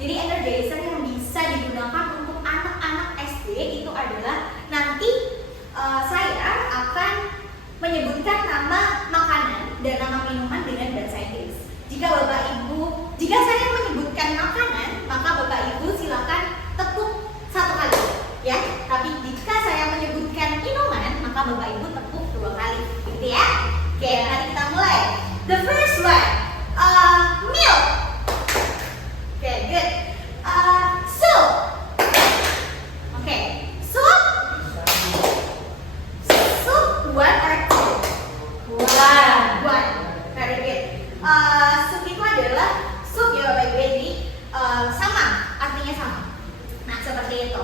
Jadi energizer yang bisa digunakan untuk anak-anak SD itu adalah nanti saya akan menyebutkan nama makanan dan nama minuman dengan bahasa Inggris. Jika saya menyebutkan makanan, maka Bapak Ibu silakan tepuk 1 kali, ya. Tapi jika saya menyebutkan minuman, maka Bapak Ibu tepuk 2 kali, gitu ya. Oke, mari kita mulai. The first one, milk. Okay, good. Soup. Okay, soup. Soup 1 or 2? 1. Very good. Soup itu adalah soup ya Bapak Ibu, jadi sama, artinya sama. Nah, seperti itu.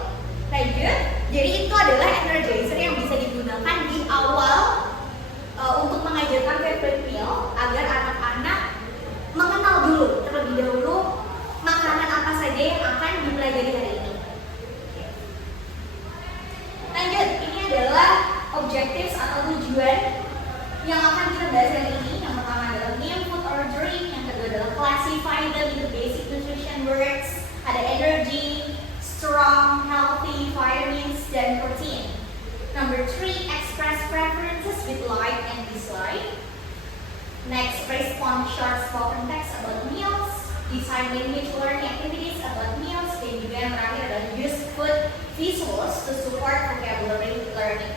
Lanjut. Jadi itu adalah energizer yang bisa digunakan di awal untuk mengajarkan favorite meal agar anak-anak mengenal dulu terlebih dahulu makanan apa saja yang akan dipelajari hari ini. Lanjut, ini adalah objectives atau tujuan yang akan kita bahas hari ini. Yang pertama adalah name food or drink, yang kedua adalah classify them into basic nutrition words, ada energy, strong, healthy, vitamins, dan protein. Number 3, express preferences with like and dislike. Next, respond short spoken text about meals, design language learning activities about meals, dan juga yang terakhir adalah use food visuals to support vocabulary learning.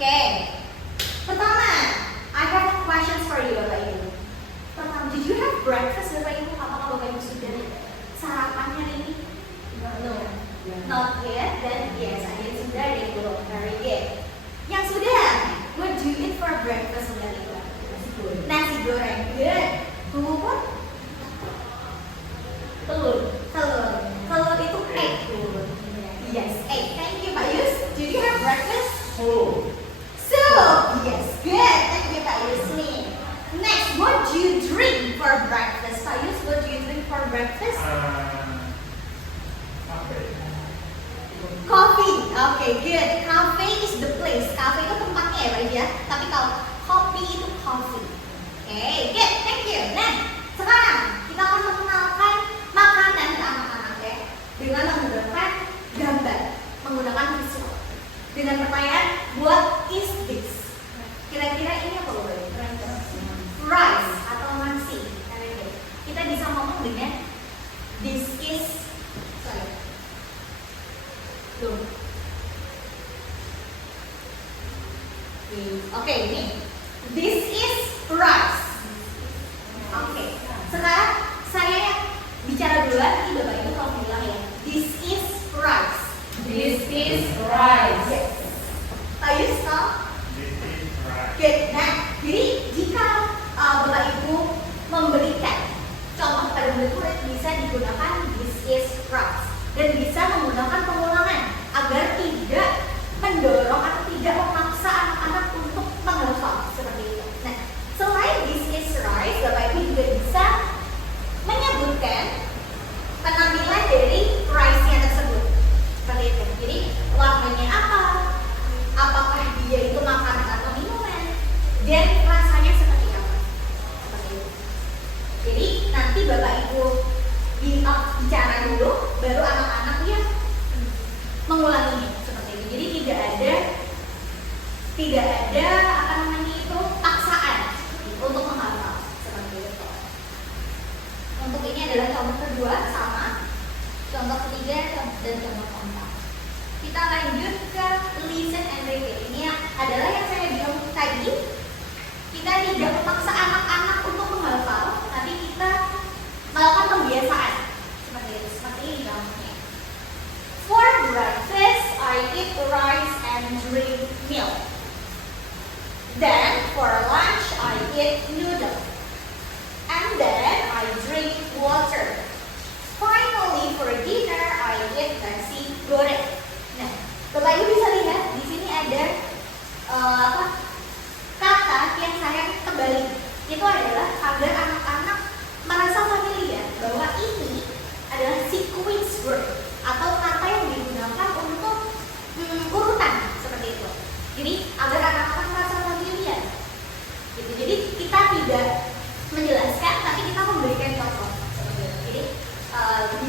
Okay, pertama, I have questions for you Bapak Ibu. Pertama, did you have breakfast Bapak Ibu? Apakah Bapak Ibu sudah sarapan hari ini? No. Not yet, then yes, ada yang sudah, ada yang belum. Very good. Yang sudah, what do you eat for breakfast Bapak Ibu? Nasi goreng. Good. Bubur? Telur itu egg. Yes, egg. Thank you Pak Yus. Did you have breakfast? Soup. Yes, good. Thank you Pak Yusmi. Next, what do you drink for breakfast? Pak Yus, what do you drink for breakfast? Coffee. Okay, good. Cafe is the place. Cafe itu tempatnya ya Pak ya. Tapi kalau kopi itu coffee. Okay, good. Thank you. Nah, sekarang kita akan mengenalkan makanan ke anak-anak ya dengan menggunakan gambar, menggunakan visual. Dengan pertanyaan, what is this? Kira-kira ini apa Bapak? Rice atau nasi. Kita bisa ngomong dengan this is. Oke, ini this is rice. Oke, sekarang saya bicara duluan, nanti Bapak Ibu kalau bilang ya, this is rice. This is rice. Yes. Pak Yus, This is rice. Oke, nah, jadi jika Bapak Ibu memberikan contoh pada murid-murid bisa digunakan this is rice dan bisa menggunakan pengulangan agar tidak mendorong atau tidak memaksa anak-anak untuk menghafal seperti itu. Nah, selain this is rice, Bapak Ibu juga bisa menyebutkan penampilan dari rice-nya tersebut seperti itu. Jadi warnanya apa? Apakah dia itu makanan atau minuman? Dan rasanya seperti apa? Seperti itu. Jadi nanti Bapak Ibu bicara dulu, baru anak-anak yang mengulanginya seperti itu. Jadi tidak ada apa namanya itu paksaan untuk menghafal seperti itu. Untuk ini adalah contoh kedua sama, contoh ketiga dan contoh keempat. Kita lanjut ke listen and repeat. Ini adalah yang saya bilang tadi. Kita tidak memaksa anak-anak untuk menghafal, tapi kita melakukan pembiasaan seperti itu. Seperti ini contohnya. For breakfast, I eat rice and drink milk. Then for lunch, I eat noodles. And then I drink water. Finally, for dinner, I eat nasi goreng. Nah, Bapak Ibu bisa lihat di sini ada kata yang saya kembali. Itu adalah agar anak-anak merasa familiar bahwa ini adalah sequence word atau kata yang digunakan untuk urutan seperti itu. Jadi agar anak-anak merasa familiar. Gitu. Jadi kita tidak menjelaskan, tapi kita memberikan contoh seperti itu. Jadi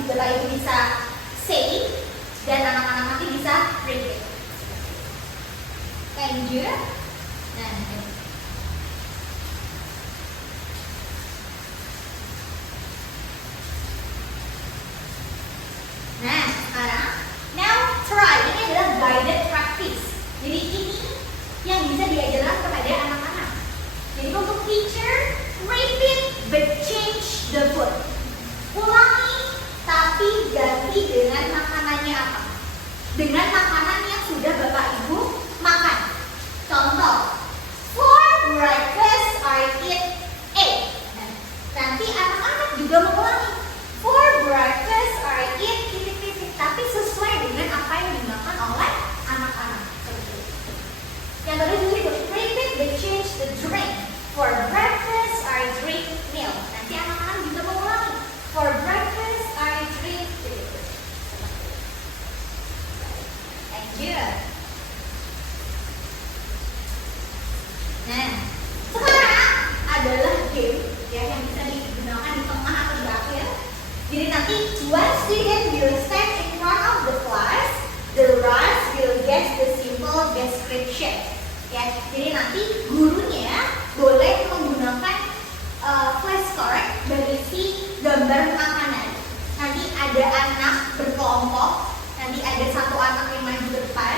Bapak Ibu bisa say dan anak-anak nanti bisa repeat. Thank you. Nah, ini. Nah, sekarang now try. Ini adalah guided practice. Jadi ini yang bisa diajarkan kepada anak-anak. Jadi untuk teacher, repeat but change the food. Ulangi tapi ganti dengan makanannya apa? Dengan makanan yang sudah Bapak Ibu makan. Contoh, for breakfast I eat egg. Nah, nanti anak-anak juga mengulangi. For breakfast I eat titik-titik, tapi sesuai dengan apa yang dimakan oleh anak-anak. Yang kedua juga repeat but change the drink. For breakfast I drink milk. Nanti anak-anak juga mengulangi. For breakfast I drink titik-titik. Thank you. Nah, sekarang adalah game ya yang bisa digunakan di tengah atau di akhir. Jadi nanti one student will stand in front of the class, the rest will guess the simple description. Ya, jadi nanti gurunya boleh menggunakan flashcard berisi gambar makanan. Nanti ada anak berkelompok, nanti ada satu anak yang maju ke depan,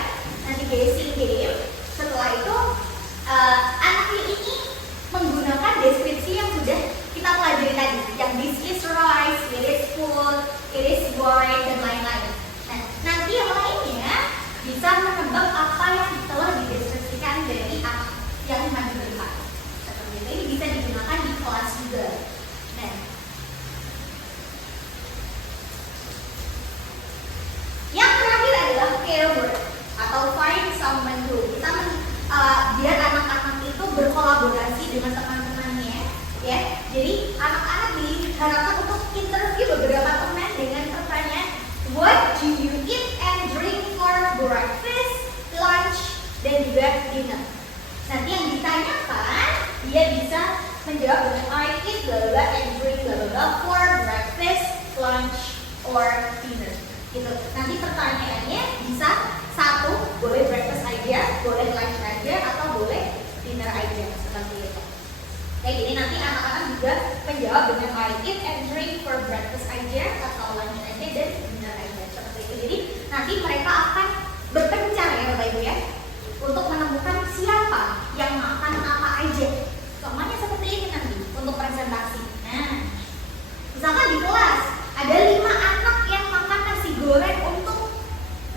nanti guessing game. Setelah itu anaknya ini menggunakan deskripsi yang sudah kita pelajari tadi, yang this is rice, it is food, it is white, dan lain-lain. Nah, nanti yang lainnya bisa menebak apa yang telah dideskripsikan dari anak yang maju ke depan. Seperti itu, ini bisa digunakan di kelas juga. Nah, yang terakhir adalah pair word atau find someone who. Kita biar anak-anak itu berkolaborasi dengan teman-temannya, ya. Jadi anak-anak diharapkan untuk interview beberapa teman dengan pertanyaan, what do you eat and drink for breakfast, lunch, dan juga dinner. Nanti yang ditanyakan dia bisa menjawab dengan I eat blah blah blah and drink blah blah blah for breakfast, lunch, or dinner. Gitu. Nanti pertanyaannya bisa satu, boleh breakfast aja, boleh lunch aja, atau boleh dinner aja, seperti itu. Oke, jadi nanti anak-anak juga menjawab dengan I eat and drink for breakfast aja, atau lunch aja, dan dinner aja, seperti itu. Jadi nanti mereka akan berpencar ya Bapak Ibu ya, untuk menemukan siapa yang makan apa aja. Semuanya seperti ini nanti untuk presentasi. Nah, misalkan di kelas ada 5 anak yang makan nasi goreng untuk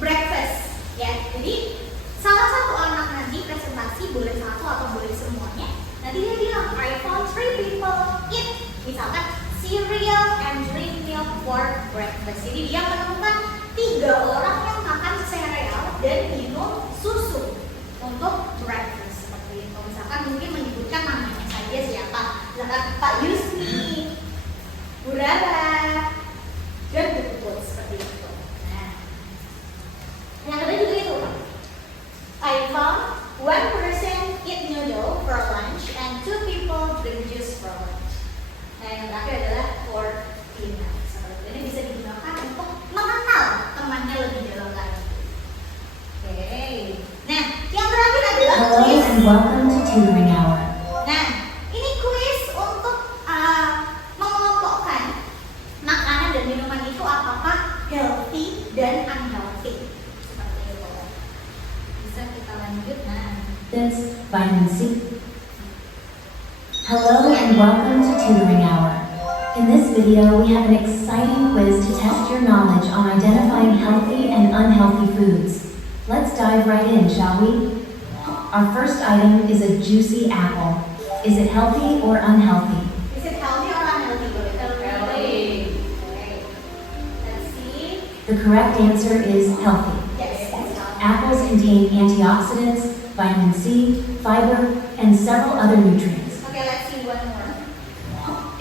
breakfast, ya. Jadi salah satu anak nanti presentasi boleh satu atau boleh semuanya. Nanti dia bilang I found 3 people eat, misalkan cereal and drink milk for breakfast. Jadi dia menemukan 3 orang yang makan sereal dan minum susu untuk breakfast, seperti itu. Misalkan mungkin menyebutkan namanya saja siapa, misalkan Pak Yusni, Bu Rara, dan Bu Puput, seperti itu. Nah, yang kedua juga itu, I found 1 person eat noodle for lunch and 2 people drink juice for lunch. Nah, yang terakhir adalah for dinner. Seperti itu. Ini bisa digunakan untuk mengenal temannya lebih dalam lagi. Oke. Nah, yang terakhir adalah Hello quiz. and welcome to Tutoring Hour. Nah, ini quiz untuk mengelompokkan makanan dan minuman itu apakah healthy dan unhealthy. Seperti itu. Bisa kita lanjut. Nah, This vitamin C. Hello and welcome to Tutoring Hour. In this video, we have an exciting quiz to test your knowledge on identifying healthy and unhealthy foods. Let's dive right in, shall we? Our first item is a juicy apple. Is it healthy or unhealthy? is it healthy or unhealthy? Healthy. Okay. Let's see. The correct answer is healthy. Yes, it's healthy. Apples contain antioxidants, vitamin C, fiber, and several other nutrients. Okay, let's see one more.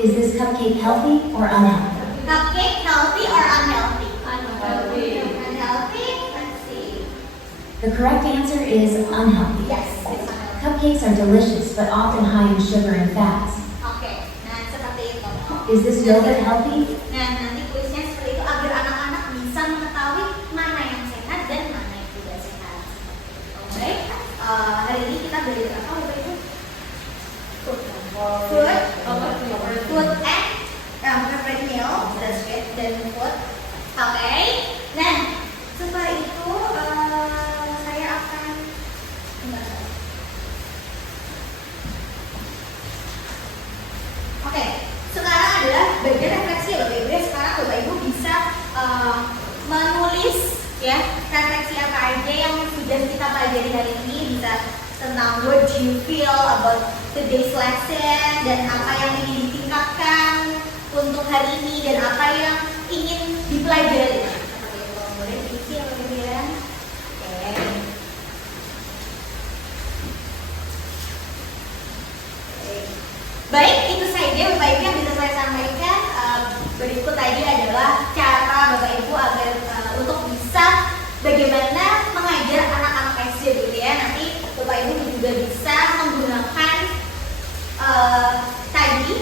Is this cupcake healthy or unhealthy? Cupcake healthy or unhealthy? Unhealthy. Unhealthy? Let's see. The correct answer is unhealthy. Yes, it's unhealthy. Cupcakes are delicious but often high in sugar and fats. Oke, nah seperti itu. Is this yogurt healthy? Nah, nanti kuisnya seperti itu agak Oke. Nah, setelah itu saya akan Oke, sekarang adalah bagian refleksi ya Bapak Ibu. Sekarang Bapak Ibu bisa menulis ya refleksi apa aja yang sudah kita pelajari hari ini, bisa tentang what do you feel about today's lesson dan apa yang ingin ditingkatkan untuk hari ini dan apa yang ingin dipelajari. Boleh diisi ya Bapak Ibu ya. Oke. Baik, itu saja Bapak Ibu yang bisa saya sampaikan. Berikut tadi adalah cara Bapak Ibu agar untuk bisa bagaimana mengajar anak-anak SD gitu ya. Nanti Bapak Ibu juga bisa menggunakan tadi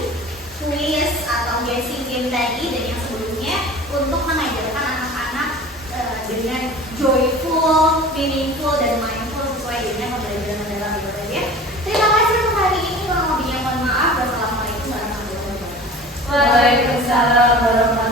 quiz atau guessing game tadi dan yang sebelumnya untuk mengajarkan anak-anak dengan joyful, meaningful dan mindful sesuai dengan pembelajaran mendalam Bapak ya. Terima kasih untuk hari ini. Kurang lebihnya mohon maaf. Wassalamualaikum warahmatullahi wabarakatuh. Waalaikumsalam warahmatullahi wabarakatuh.